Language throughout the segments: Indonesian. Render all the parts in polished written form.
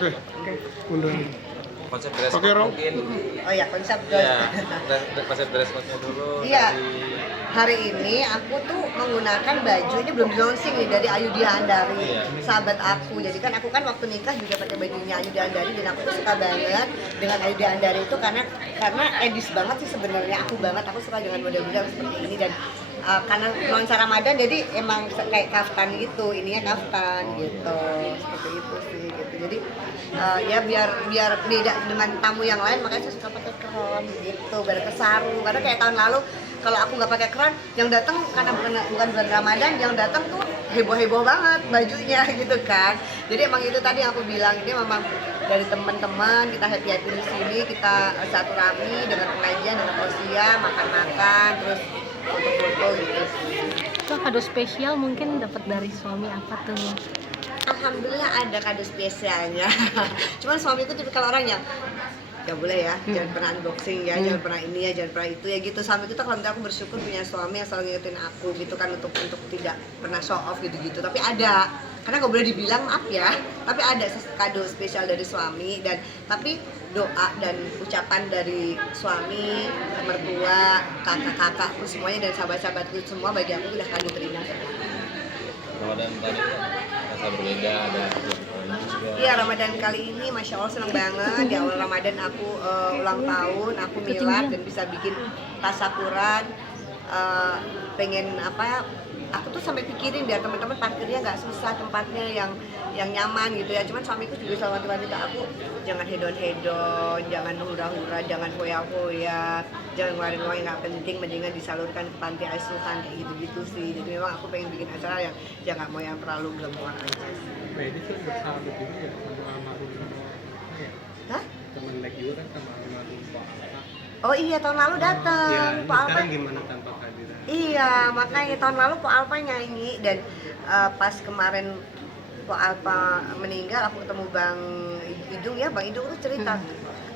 Oke. Udah. Konsep dress Oke, code Rom. mungkin. Oh ya, konsep dress. Ya, konsep dress code-nya dulu. Iya. Dari Hari ini aku tuh menggunakan baju ini belum launching nih dari Ayudhya Andari, sahabat aku. Jadi kan aku kan waktu nikah juga pakai bajunya Ayudhya Andari dan aku tuh suka banget dengan Ayudhya Andari itu karena edis banget sih sebenarnya aku suka dengan model-model seperti ini dan karena nuansa Ramadan jadi emang kayak kaftan gitu, ininya kaftan gitu, seperti itu sih gitu. Jadi ya biar beda dengan tamu yang lain makanya saya suka pakai keron gitu, berkesaru karena kayak tahun lalu kalau aku nggak pakai keran, yang datang karena bukan bulan Ramadan, yang datang tuh heboh-heboh banget bajunya gitu kan. Jadi emang itu tadi yang aku bilang ini memang dari teman-teman kita happy di sini, kita satu rami dengan pengajian, dengan tausiah, makan-makan, terus foto-foto gitu sih. Itu kado spesial mungkin dapat dari suami apa tuh? Alhamdulillah ada kado spesialnya. Cuman suamiku tipikal orang yang gak boleh ya, jangan pernah unboxing ya, jangan pernah ini ya, jangan pernah itu ya gitu. Suami kita kalau aku bersyukur punya suami yang selalu ngingetin aku gitu kan untuk tidak pernah show off gitu-gitu. Tapi ada, karena gak boleh dibilang maaf ya, tapi ada kado spesial dari suami dan tapi doa dan ucapan dari suami, mertua, kakak-kakakku semuanya dan sahabat-sahabatku semua bagi aku udah kado terindah. Ramadan tadi rasa berbeda, ada juga. Iya, Ramadan kali ini Masya Allah seneng banget. Di awal Ramadan aku ulang tahun, aku milad dan bisa bikin tasakuran. Pengen apa? Aku tuh sampai pikirin biar teman-teman parkirnya nggak susah, tempatnya yang nyaman gitu ya. Cuman suamiku juga sama wanita aku jangan hedon-hedon, jangan hura-hura, jangan foya-foya, jangan ngeluarin uang yang nggak penting, mendingan disalurkan ke panti asuhan kayak gitu-gitu sih. Jadi memang aku pengen bikin acara yang jangan mau yang terlalu glamor aja. Ini tuh bersahabat juga ya sama almarhum ya. Hah? Teman baik juga kan sama almarhum Pak Alpa. Oh iya, tahun lalu datang Iya, Pak Alpa. sekarang gimana tanpa kehadiran? Iya, makanya tahun lalu Pak Alpa nyanyi dan pas kemarin Pak Alpa meninggal aku ketemu Bang Idung ya, Bang Idung tuh cerita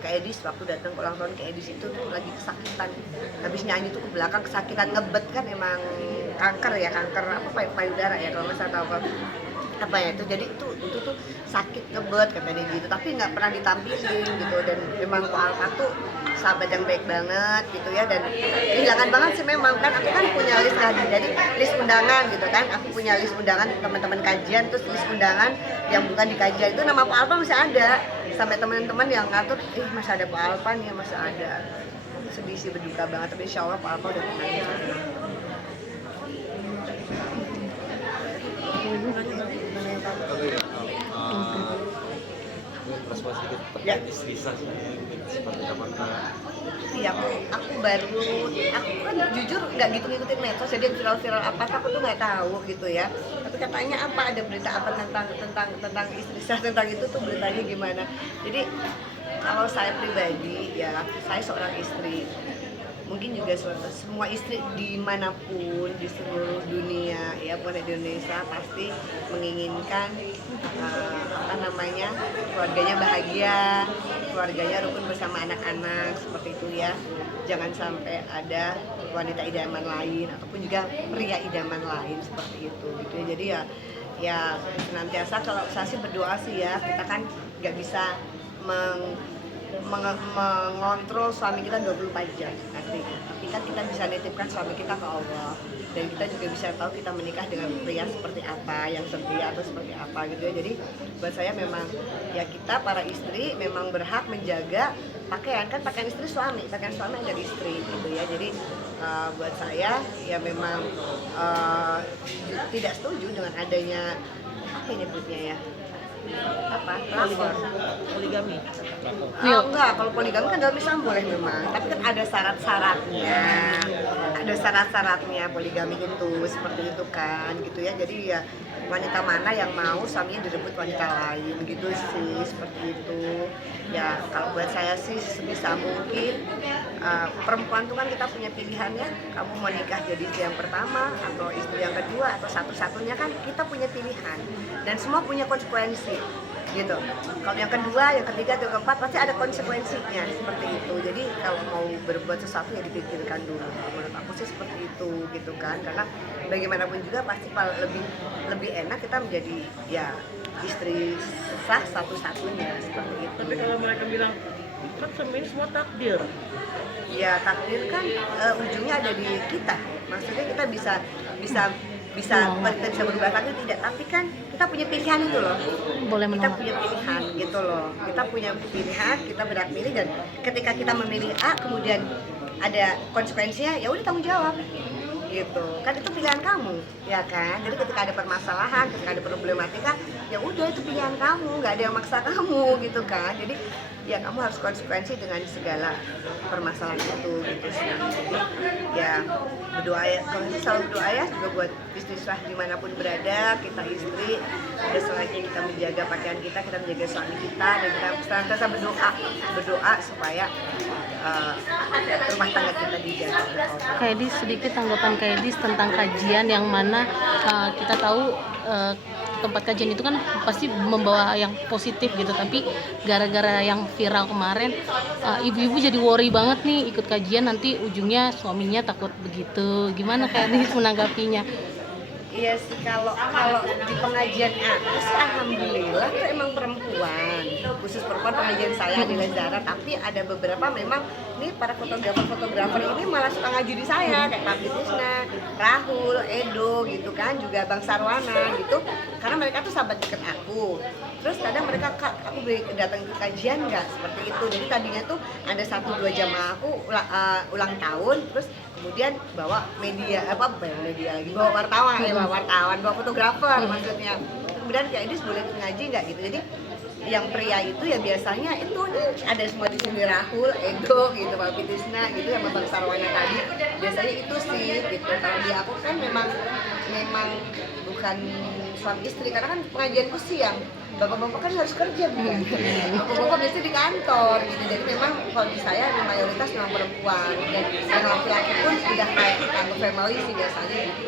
ke Edis waktu datang ulang tahun ke Edis itu tuh lagi kesakitan. Habis nyanyi tuh ke belakang kesakitan ngebet kan emang kanker apa payudara ya kalau nggak salah tahu apa ya itu jadi itu tuh sakit ngebet katanya gitu tapi nggak pernah ditampilin gitu dan memang Pak Alpa tuh sahabat yang baik banget gitu ya dan kehilangan banget sih memang kan aku kan punya list kajian jadi list undangan gitu kan aku punya list undangan teman-teman kajian terus list undangan yang bukan di kajian itu nama Pak Alpa masih ada sampai teman-teman yang ngatur masih ada Pak Alpa nih masih ada sedih sih berduka banget tapi insya Allah Pak Alpa udah tenang. Respon sedikit Ya. terkait istri saya seperti apakah Iya, aku kan jujur nggak gitu ngikutin medsos jadi yang viral-viral apa aku tuh nggak tahu gitu ya tapi katanya apa ada berita apa tentang istri saya tentang itu tuh beritanya gimana jadi kalau saya pribadi ya saya seorang istri mungkin juga semua istri dimanapun di seluruh dunia ya bukan di Indonesia pasti menginginkan keluarganya bahagia, keluarganya rukun bersama anak-anak seperti itu ya. Jangan sampai ada wanita idaman lain ataupun juga pria idaman lain seperti itu gitu ya. Jadi ya senantiasa kalau saya sih berdoa sih ya kita kan nggak bisa mengontrol suami kita 24 jam artinya. Tapi kan kita bisa nitipkan suami kita ke Allah dan kita juga bisa tahu kita menikah dengan pria seperti apa, yang setia atau seperti apa gitu ya. Jadi buat saya memang ya kita para istri memang berhak menjaga pakaian istri suami, pakaian suami ada istri gitu ya. Jadi buat saya ya memang tidak setuju dengan adanya apa nyebutnya ya poligami. Enggak, kalau poligami kan dalam Islam boleh memang, tapi kan ada syarat-syaratnya poligami itu seperti itu kan gitu ya. Jadi ya wanita mana yang mau suaminya direbut wanita lain gitu sih seperti itu ya. Kalau buat saya sih sebisa mungkin perempuan tuh kan kita punya pilihannya, kamu mau nikah jadi istri yang pertama atau istri yang kedua atau satu-satunya kan kita punya pilihan dan semua punya konsekuensi gitu. Kalau yang kedua, yang ketiga, yang keempat pasti ada konsekuensinya seperti itu. Jadi kalau mau berbuat sesuatu ya dipikirkan dulu. Menurut aku sih seperti itu gitu kan. Karena bagaimanapun juga pasti lebih enak kita menjadi ya istri sah satu-satunya seperti itu. Tapi kalau mereka bilang kan semua ini semua takdir. Ya takdir kan ujungnya ada di kita. Maksudnya kita bisa kita bisa berubah takdir tidak, tapi kan kita punya pilihan itu loh. Boleh Kita menolak. punya pilihan gitu loh. Kita punya pilihan, kita berhak milih, dan ketika kita memilih A kemudian ada konsekuensinya, ya udah tanggung jawab. Gitu. Kan itu pilihan kamu, ya kan? Jadi ketika ada permasalahan, ketika ada problematika, ya udah itu pilihan kamu, nggak ada yang maksa kamu gitu kan. Jadi ya kamu harus konsekuensi dengan segala permasalahan itu gitu sih. Ya berdoa ya, kalau saya selalu berdoa ya juga buat istri sah dimanapun berada, kita istri udah selagi kita menjaga pakaian kita menjaga suami kita, dan kita senantiasa berdoa supaya rumah tangga kita dijaga. Kak Edis, sedikit tanggapan Kak Edis tentang kajian yang mana kita tahu tempat kajian itu kan pasti membawa yang positif gitu, tapi gara-gara yang viral kemarin ibu-ibu jadi worry banget nih ikut kajian, nanti ujungnya suaminya takut begitu. Gimana Kak Edis menanggapinya? Iya sih, kalau di pengajian aku sih alhamdulillah tuh emang perempuan, khusus perempuan pengajian saya di Lazara, tapi ada beberapa memang nih para fotografer ini malah suka ngaji di saya, kayak Pak Tisna, Rahul, Edo gitu kan, juga Bang Sarwana gitu, karena mereka tuh sahabat deket aku. Terus kadang mereka, Kak, aku boleh datang ke kajian nggak? Seperti itu. Jadi tadinya tuh ada 1-2 jamaah aku ulang tahun, terus kemudian bawa bawa wartawan, bawa fotografer maksudnya. Kemudian kayak Edis boleh ngaji nggak gitu. Jadi yang pria itu ya biasanya itu nih ada semua di sini, Rahul, Edo gitu, Pak Pitisna gitu, sama Bang Sarwana tadi. Biasanya itu sih gitu. Kalau di aku kan memang bukan suami istri, karena kan pengajianku siang. Bapak-bapak kan harus kerja bukan? Bapak-bapak biasanya di kantor gitu. Jadi memang kalau di saya mayoritas memang perempuan, dan yang laki-laki pun udah kayak kantor family sih biasanya gitu.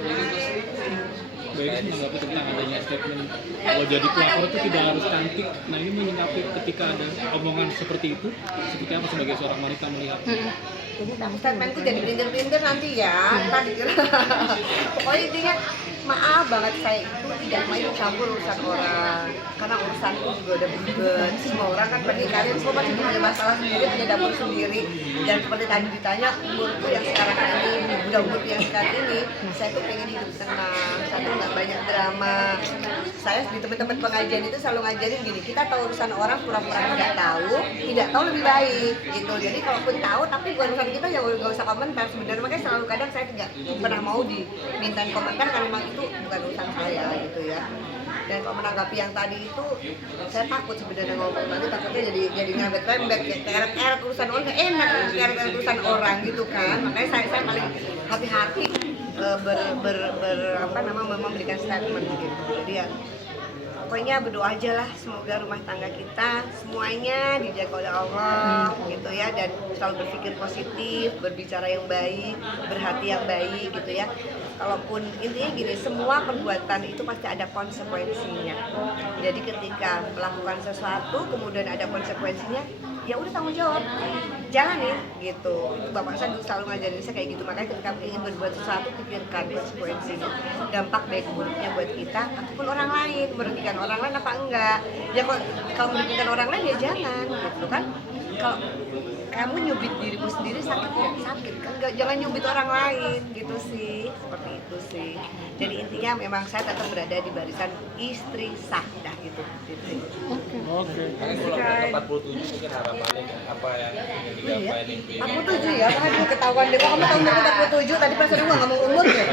Mbak Iris menanggapi tentang adanya statement bahwa jadi pelakor itu tidak harus cantik. Nah ini menyikapi ketika ada omongan seperti itu, seperti apa sebagai seorang wanita melihat? Statement itu jadi pinter-pinter nanti ya. Tadi pokoknya intinya maaf banget, saya itu tidak mau campur urusan orang, karena urusanku juga udah beribet. Semua orang kan pergi, kalian semua pasti punya masalah sendiri, punya dapur sendiri. Dan seperti tadi ditanya, umurku yang sekarang ini, udah umurku yang sekarang ini, saya tuh pengen hidup tenang, saya tuh nggak banyak drama. Saya di teman-teman pengajian itu selalu ngajarin gini, kita tahu urusan orang pura-pura tidak tahu lebih baik gitu. Jadi kalaupun tahu tapi bukan urusan kita, ya nggak usah komentar sebenarnya. Makanya selalu kadang saya tidak pernah mau dimintain komentar karena memang itu bukan urusan saya gitu ya. Dan kalau menanggapi yang tadi itu, saya takut sebenarnya ngomong, nanti takutnya jadi ngabet-ngabet ya, keret-keret urusan orang, enak keret-keret urusan orang gitu kan. Makanya saya paling hati-hati memberikan statement gitu. Jadi ya pokoknya berdoa aja lah, semoga rumah tangga kita semuanya dijaga oleh Allah gitu ya, dan selalu berpikir positif, berbicara yang baik, berhati yang baik gitu ya. Kalaupun intinya gini, semua perbuatan itu pasti ada konsekuensinya. Jadi ketika melakukan sesuatu kemudian ada konsekuensinya, ya udah tanggung jawab, jalanin gitu. Itu bapak saya dulu selalu ngajarin saya kayak gitu. Makanya ketika ingin berbuat sesuatu, pikirkan konsekuensinya, dampak baik buruknya buat kita ataupun orang lain, merugikan orang lain apa enggak. Ya kalau merugikan orang lain ya jangan gitu kan. Kalau kamu nyubit dirimu sendiri sakit ya sakit kan, jangan nyubit orang lain gitu sih, seperti itu sih. Jadi intinya memang saya tetap berada di barisan istri sah dah gitu. Oke. Kan bulan 47 mungkin harapannya apa yang ingin digapai nih? 47 ya, makanya dulu ketahuan deh. Kok kamu tahun 47, tadi pas dulu nggak ngomong umur ya?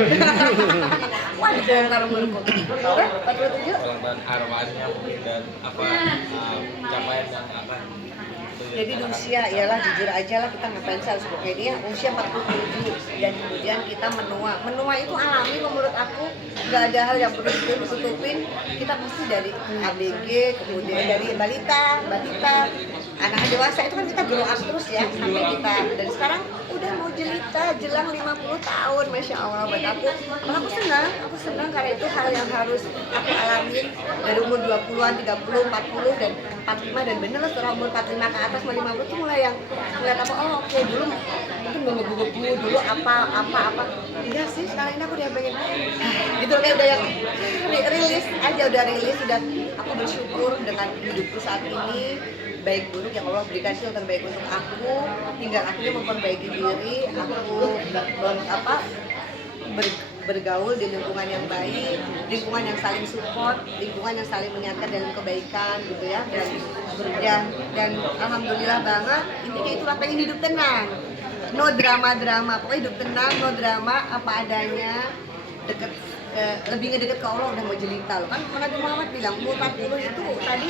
Wah, dibongkar umurku. Oke, 47. Ulang tahun harapannya mungkin, dan apa capaian yang akan Jadi di usia, iyalah jujur aja lah, kita ngapain sih harus kayak dia, usia 47 dan kemudian kita menua itu alami menurut aku, nggak ada hal yang perlu ditutupin. Kita pasti dari ABG, kemudian dari balita, anak dewasa itu kan kita grow up terus ya, sampai kita dari sekarang udah mau jelita jelang 50 tahun, Masya Allah buat aku. Malah aku senang karena itu hal yang harus aku alamin dari umur 20-an, 30, 40, dan 45, dan bener lah setelah umur 45 ke atas, 50 tuh mulai yang ngeliat apa, oh oke, dulu mungkin menggebu-gebu, dulu apa. Iya sih, sekarang ini aku udah pengen, gitu kayak udah yang rilis aja, udah rilis, udah aku bersyukur dengan hidupku saat ini. Baik buruk yang Allah berikan itu yang terbaik untuk aku, tinggal akunya memperbaiki diri, aku bergaul di lingkungan yang baik, lingkungan yang saling support, lingkungan yang saling mengingatkan dalam kebaikan gitu ya, dan alhamdulillah banget, intinya itulah, pengen hidup tenang, no drama, pokoknya hidup tenang, no drama, apa adanya, lebih ngedeket ke Allah, udah mau jelita loh kan. Nabi Muhammad bilang umur 40 itu tadi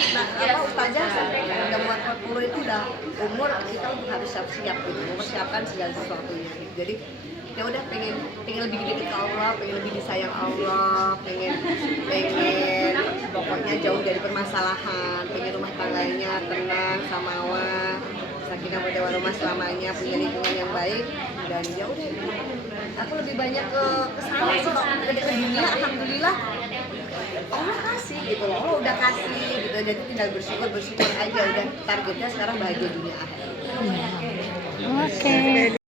ustazah sampaikan, udah umur 40 itu udah umur kita untuk harus siap-siap gitu, mempersiapkan segala sesuatunya gitu. Jadi ya udah pengen lebih deket ke Allah, pengen lebih disayang Allah, pengen pokoknya jauh dari permasalahan, pengen rumah tangganya tenang, samawa, sakinah mawaddah warahmah selamanya, punya lingkungan yang baik. Dan ya udah, aku lebih banyak ke sana sih, ke dunia. Alhamdulillah Allah kasih gitu loh, Allah udah kasih gitu, jadi tinggal bersyukur aja. Udah targetnya sekarang bahagia dunia akhirat. Oke.